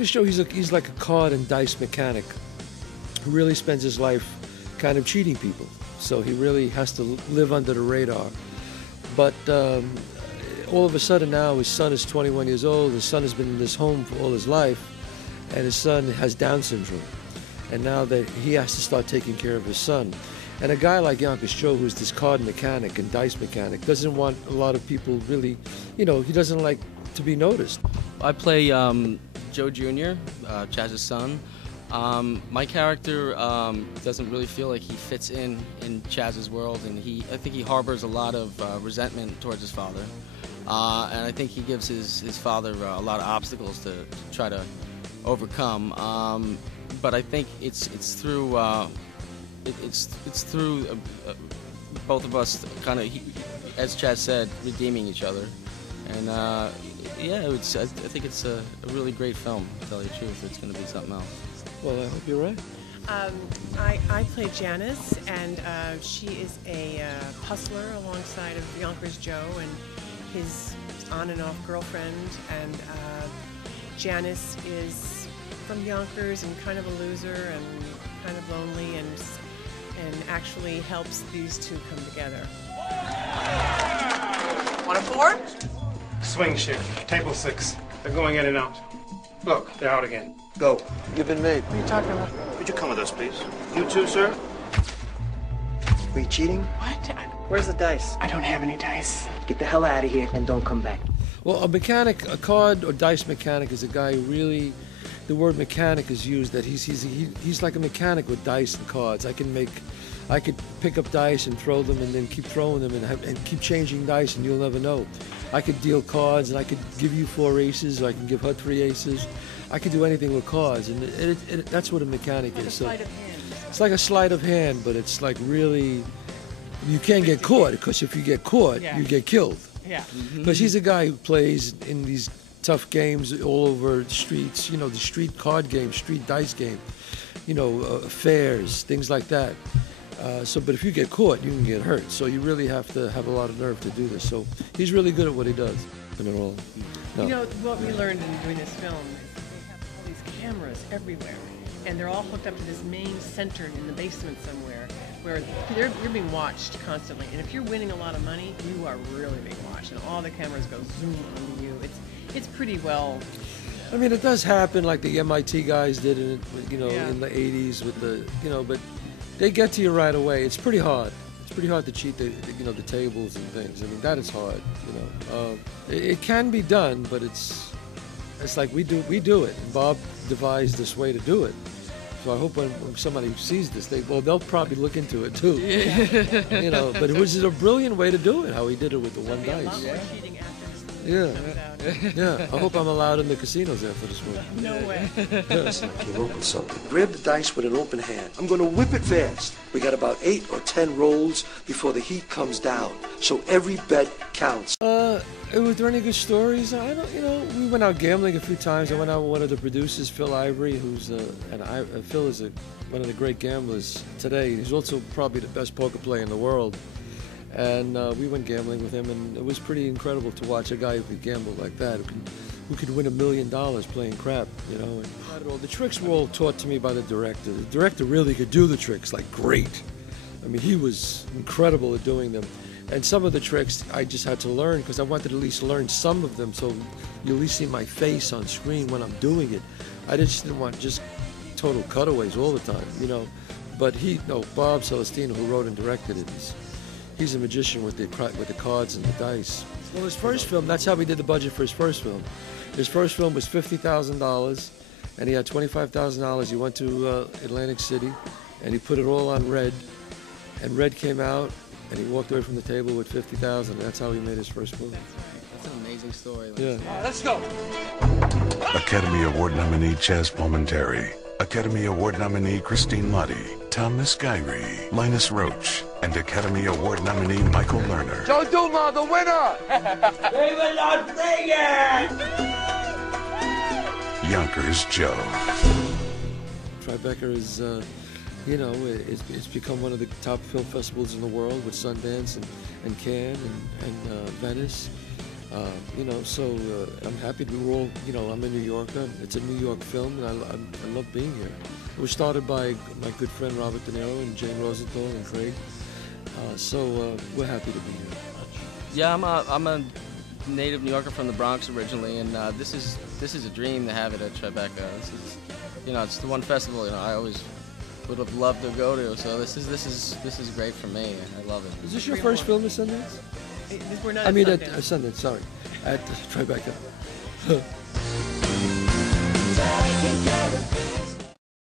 Yonkers Joe, he's like a card and dice mechanic who really spends his life kind of cheating people. So he really has to live under the radar. But all of a sudden now his son is 21 years old. His son has been in this home for all his life, and his son has Down syndrome. And now that he has to start taking care of his son. And a guy like Yonkers Joe, who's this card mechanic and dice mechanic, doesn't want a lot of people really, he doesn't like to be noticed. I play Joe Jr., Chazz's son. My character doesn't really feel like he fits in Chazz's world, and I think he harbors a lot of resentment towards his father. And I think he gives his father a lot of obstacles to try to overcome. But I think it's through both of us kind of, as Chazz said, redeeming each other. And yeah, I think it's a really great film, to tell you the truth. It's going to be something else. Well, I hope you're right. I play Janice, and she is a hustler alongside of Yonkers Joe and his on and off girlfriend. And Janice is from Yonkers and kind of a loser and kind of lonely, and actually helps these two come together. Want a four? Swing shift, table 6. They're going in and out. Look, they're out again. Go. You've been made. What are you talking about? Would you come with us, please? You too, sir? Were you cheating? What? Where's the dice? I don't have any dice. Get the hell out of here and don't come back. Well, a card or dice mechanic is a guy who really, the word mechanic is used, that he's like a mechanic with dice and cards. I could pick up dice and throw them and then keep throwing them and keep changing dice, and you'll never know. I could deal cards, and I could give you 4 aces, or I can give her 3 aces. I could do anything with cards, and that's what a mechanic is. So it's like a sleight of hand, but it's like really, you can't get caught, because if you get caught, you get killed. Yeah. Because he's a guy who plays in these tough games all over the streets, the street card game, street dice game, fairs, things like that. But if you get caught, you can get hurt. So you really have to have a lot of nerve to do this. So he's really good at what he does. No. What we learned in doing this film is that they have all these cameras everywhere, and they're all hooked up to this main center in the basement somewhere, where you're being watched constantly. And if you're winning a lot of money, you are really being watched, and all the cameras go zoom onto you. It's pretty well. I mean, it does happen, like the MIT guys did it, in the 80s with the, but they get to you right away. It's pretty hard. It's pretty hard to cheat the tables and things. I mean, that is hard, It can be done, but it's like we do it. And Bob devised this way to do it. So I hope when somebody sees this, they'll probably look into it too. Yeah. But it was a brilliant way to do it, how he did it with the one dice. Yeah. I hope I'm allowed in the casinos after this movie. No way. Listen, I came up with something. Grab the dice with an open hand. I'm going to whip it fast. We got about 8 or 10 rolls before the heat comes down. So every bet counts. Were there any good stories? I don't, we went out gambling a few times. I went out with one of the producers, Phil Ivory, Phil is one of the great gamblers today. He's also probably the best poker player in the world. And we went gambling with him, and it was pretty incredible to watch a guy who could gamble like that, who could win $1 million playing crap, And the tricks were all taught to me by the director. The director really could do the tricks, like great. I mean, he was incredible at doing them. And some of the tricks I just had to learn, because I wanted to at least learn some of them, so you at least see my face on screen when I'm doing it. I just didn't want just total cutaways all the time, But Bob Celestino, who wrote and directed it, he's a magician with the cards and the dice. Well, his first film, that's how we did the budget for his first film. His first film was $50,000, and he had $25,000. He went to Atlantic City, and he put it all on Red, and Red came out, and he walked away from the table with $50,000. That's how he made his first movie. That's an amazing story. Yeah. Let's go. Academy Award nominee Chazz Palminteri, Academy Award nominee Christine Lahti, Thomas Guiry, Linus Roach, and Academy Award nominee Michael Lerner. Joe Duma, the winner! They will not sing it! Yonkers Joe. Tribeca is, it's become one of the top film festivals in the world with Sundance and Cannes and Venice. You know, so I'm happy to be all, you know, I'm a New Yorker. It's a New York film, and I love being here. It was started by my good friend Robert De Niro and Jane Rosenthal and Craig. So we're happy to be here. Yeah, I'm a native New Yorker from the Bronx originally, and this is a dream to have it at Tribeca. This is, you know, it's the one festival, you know, I always would have loved to go to. So this is great for me. I love it. Is this your first film at Sundance? We're not I mean at Sundance. Sundance, sorry, at Tribeca.